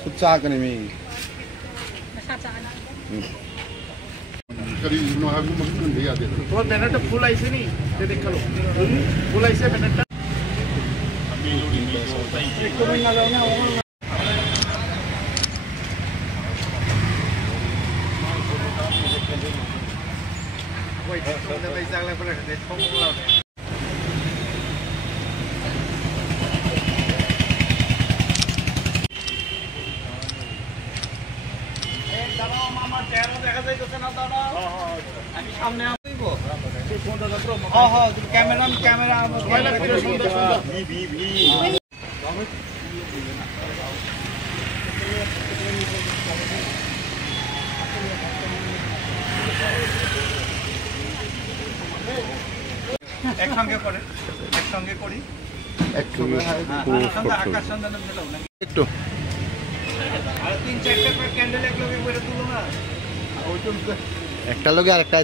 Susah kan ini. करीब 9 आदमी मस्जिद भैया दे तो बैनर तो फुल ऐसे नहीं ये देख लो फुल ऐसे बैनर अभी लोडिंग एक तो महीना जाओ ना वही तो भाई जागले पर दे ठोक लाओ একসঙ্গে করে একসঙ্গে করি একসঙ্গে আকাশ সন্ধান একটু আর 3-4টা ক্যান্ডেল এক লগে করে তুলো না ওই তো একটা লগে আরেকটা